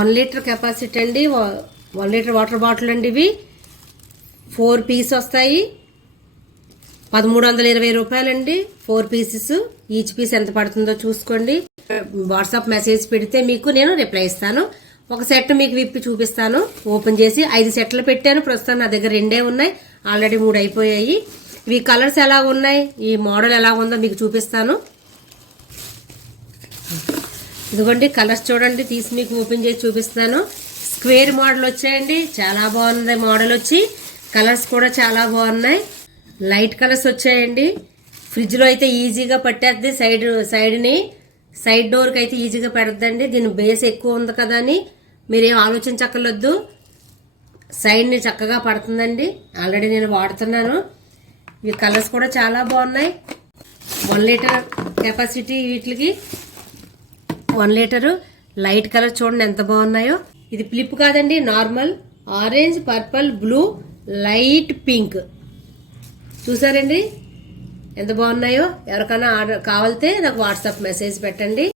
1 litre capacity అండి. 1 litre water bottle అండి. ఇవి 4 పీస్ వస్తాయి. 1320 రూపాయలండి 4 పీసెస్. ఈచ్ పీస్ ఎంత పడుతుందో చూసుకోండి. వాట్సాప్ మెసేజ్ పెడితే మీకు నేను రిప్లై ఇస్తాను. ఒక సెట్ మీకు విప్పి చూపిస్తాను ఓపెన్ చేసి. 5 సెట్లు పెట్టాను. ప్రస్తుతం నా దగ్గర 2 ఉన్నాయి. ఆల్రెడీ 3 అయిపోయాయి. ఇవి కలర్స్ ఎలా ఉన్నాయి, ఈ మోడల్ ఎలా ఉందో మీకు చూపిస్తాను. ఇదిగోండి కలర్స్ చూడండి, తీసి మీకు ఓపెన్ చేసి చూపిస్తాను. స్క్వేర్ మోడల్ వచ్చాయండి. చాలా బాగుంది మోడల్ వచ్చి. కలర్స్ కూడా చాలా బాగున్నాయి. లైట్ కలర్స్ వచ్చాయండి. ఫ్రిడ్జ్ లో అయితే ఈజీగా పట్టేద్ది. సైడ్ డోర్ కి అయితే ఈజీగా పెడద్దండి. దీని బేస్ ఎక్కువ ఉంది కదా అని మీరేం ఆలోచించక్కర్లొద్దు. సైడ్ ని చక్కగా పడుతుందండి. ఆల్రెడీ నేను వాడుతున్నాను. ఇవి కలర్స్ కూడా చాలా బాగున్నాయి. 1 లీటర్ కెపాసిటీ వీటికి. 1 లీటరు లైట్ కలర్ చూడండి ఎంత బాగున్నాయో. ఇది ఫ్లిప్ కాదండి, normal. Orange, purple, blue, light pink. చూసారండి ఎంత బాగున్నాయో. ఎవరికైనా ఆర్డర్ కావాలితే నాకు వాట్సాప్ మెసేజ్ పెట్టండి.